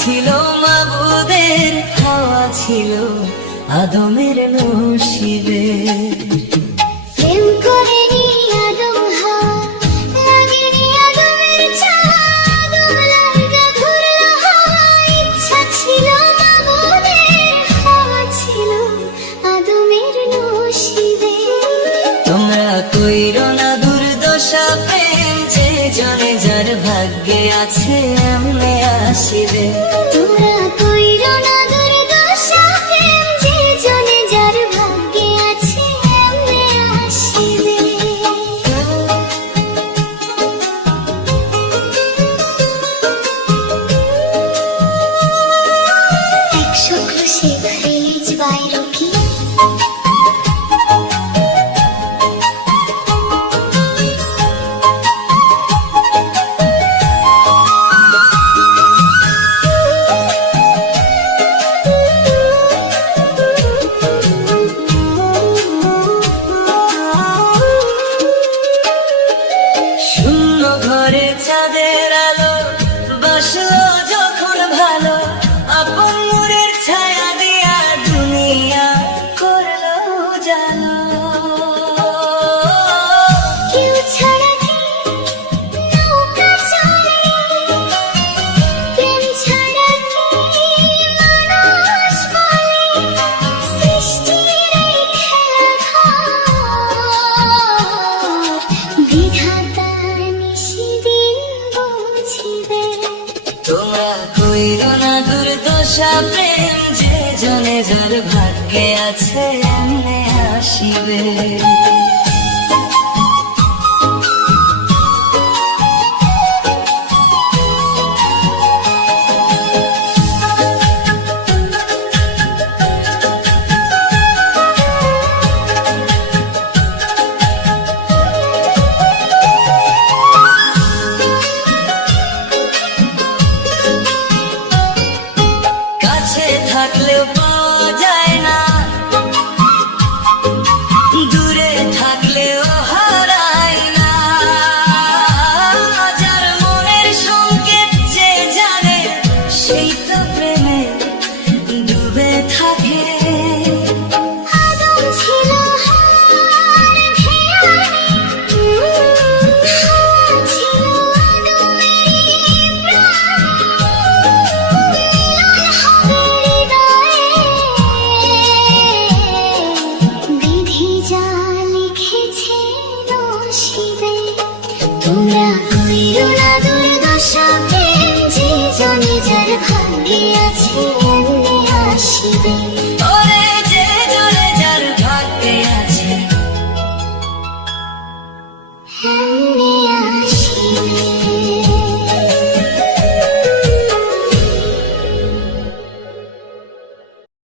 ছিল মাবুদের, হাওয়া ছিল আদমের নসিবে। প্রেম করেনি আদম হাওয়া, লাগেনি আদমের ছোঁয়া, আদম লাগা ঘুরলো হাওয়া। ইচ্ছা ছিল মাবুদের, হাওয়া ছিল আদমের নসিবে। তোমরা কইরো না দুর্দশা প্রেম, যে জনে যার ভাগ্যে আছে এমনে আসিবে। তোমরা কইরো না দুর্দশা প্রেম, যে জনে যার ভাগ্যে আছে এমনে আসিবে। একশো ক্রুশে ফেলিজ বাইরো কি শূন্য ঘরে চাঁদের আলো বাসলো যখন ভালো, আপন নূরের ছায়া দিয়া দুনিয়া করলো জালো। কেউ ছাড়া কি নৌকা চলে, প্রেম ছাড়া কি মানুষ বলে। সৃষ্টির এই খেলাঘর, বিধাতা নিশিদিন বুঝিবে। তোমরা কইরো না দুর্দশা প্রেম, যে জনে যার ভাগ্যে আছে এমনে আসিবে। কাছে থাকলেও পাওয়া যায় না, দূরে থাকলেও হারায় না। যার মনের সংকেত যে জানে, সেই তো প্রেমে ডুবে থাকে। আদম ছিল হাওয়ার ঘেরানে, হাওয়া ছিল আদমেরই প্রাণে। মিলন হবে হৃদয়ে, বিধি যা লিখেছে নসিবে। তোমরা কইরো না দুর্দশা প্রেম, যে জনে যার ভাগ্যে আছে এমনে আসিবে।